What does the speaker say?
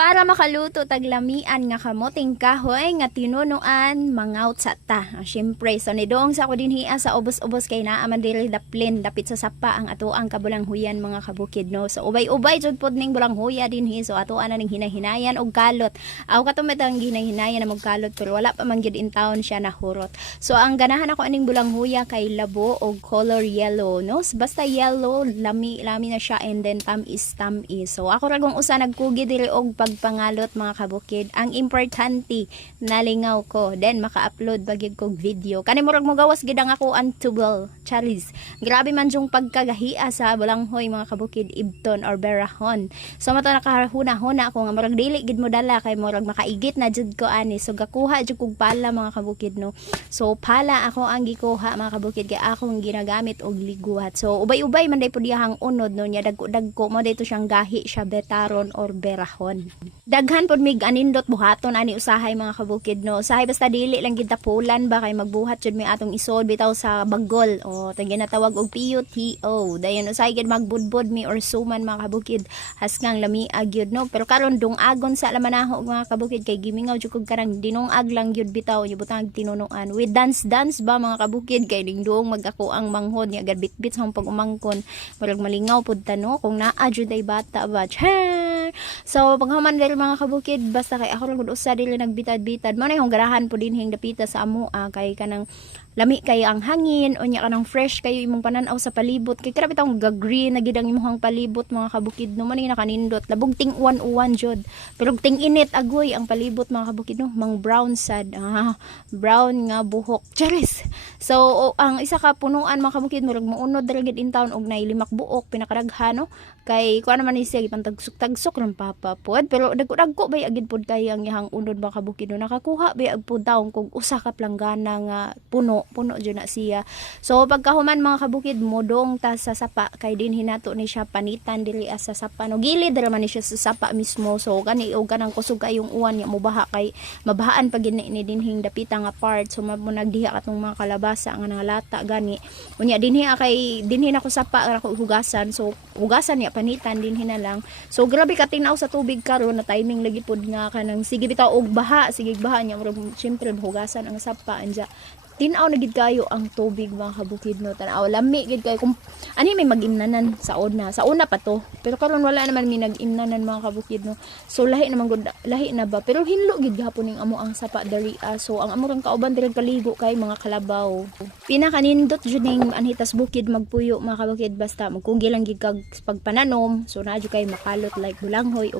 Para makaluto taglamian nga kamoting kahoy nga tinunuan mangaut sa ta. Syempre, so nidong sa ako din hiya sa ubos-ubos kay naa man diri daplin dapit sa sapa ang atoang kabalanghuyan mga kabukid no. So ubay-ubay jud pod ning balanghuya din hi. So atoan na ning hinahinayan og kalot. Aw katumet ang hinahinayan na magkalot pero wala pa man gyud in town siya nahurot. So ang ganahan ako aning balanghuya kay labo og color yellow no. Basta yellow lami na siya and then tamis. So ako ra gong usa nagkugi diri og pagpangalot mga kabukid. Ang importante nalingaw ko then maka-upload bagyod kog video kani murag mo gawas gid ang ako antubel charis grabe man jung pagkagahia sa balanghoy mga kabukid ibton or berahon. So mato nakahuna-huna ako nga murag dili gid mo dala kay murag makaigit na jud ko ani. So gakuha jud kog pala mga kabukid no. So pala ako ang gikuha mga kabukid kay akong ginagamit og liguhat. So ubay-ubay man day pud diyang unod no nya dagko mo dito siyang gahi siya betaron or berahon. Daghan pod mig anindot buhaton ani usahay mga kabukid no. Usahay basta dili lang gid tapulan ba kay magbuhat jud mi atong isod bitaw sa bagol o tang ginatawag og PUTO. Dayon usahay gid magbudbod mi or suman mga kabukid hasgang lamiag gyud no. Pero karon dungagon sa lamanaho mga kabukid kay gimingaw jud kog karang dinungag lang gyud bitaw nya butang tinunuan with dance ba mga kabukid kay dingdong magako ang manghod nya agad bitbit sa pag umangkon murag malingaw pud ta no kung naa jud ay bata ba. So paghuman diri mga kabukid basta kay ako lang usa dili nagbitad-bitad mo na yung garahan po din hing dapita sa amo kay kanang lami kay ang hangin unya kanang fresh kayo imong pananaw sa palibot kay grabe tong ga-green na gid ang imong palibot mga kabukid no man nakanindot labog ting uwan jud pero ting init agoy ang palibot mga kabukid no mang brown sad brown nga buhok charis. So ang isa ka punuan mga kabukid murag maunod dira gid in town og nay limak buok pinakaraghan no kay kuan man ni siya gipantag-tagsok ng papa pod pero dagko bay agid pod kay ang ihang unod mga kabukid no nakakuha bay ag pod taong kog usa ka planggana nga puno jud na siya. So pagkahuman mga kabukid modong ta sa sapa kay din hinato ni siya panitan dili sa sapa no gilid ra man ni siya sa sapa mismo. So kani og kanang kusog kayong uwan nya mobaha kay mabahaan pag ni dinhing dapita nga part. So mo nagdiha katong mga kalabasa nga nalata gani unya dinhi kay dinhi na ko sapa ra ko hugasan. So hugasan niya panitan dinhi na lang. So grabe ka tinaw sa tubig karon na timing lagi pod nga kanang sige bitaw og baha sige baha nya syempre hugasan ang sapa anja tinaw na gid kayo ang tubig mga kabukid no tanaw lami gid kayo kung ani may magimnanan sa una pa to pero karon wala naman may nagimnanan mga kabukid no. So lahi naman gud lahi na ba pero hinlo gid gahapon ning amo ang sapa diri so ang amo rang kauban diri kaligo kay mga kalabaw pinakanindot jud ning anhitas bukid magpuyo mga kabukid basta magkugi lang gid kag pagpananom so naa jud kay makalot like bulanghoy o